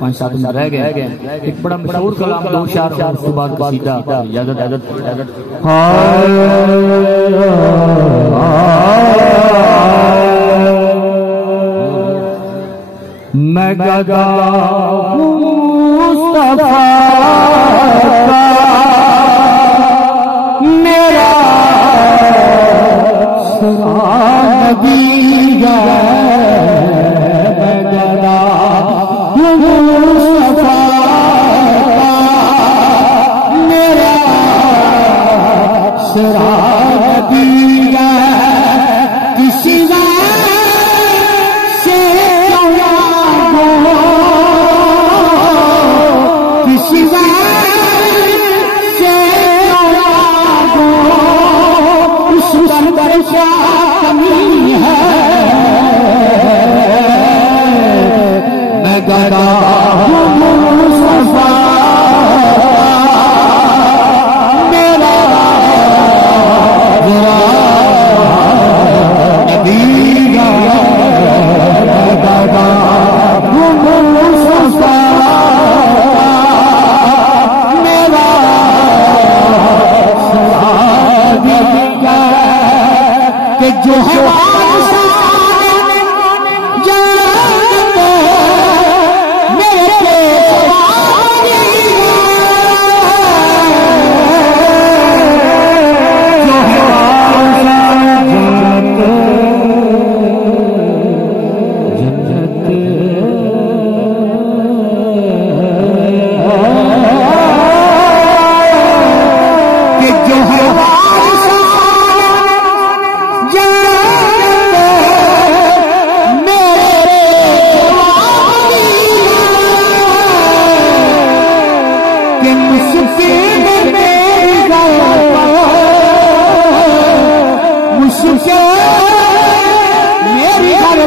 5-7 दिन रह गए। एक बड़ा मशहूर कलाम दो शार उसके बाद कसीदा इजाजत मैं गदा मुस्तफा का मेरा नबी है। मैं गदा मुस्तफा का मेरा नबी है। किसी कमी है। मैं गदा मुस्तफा मेरा नबी है। मैं गदा मुस्तफा मेरा जो है मेरी घर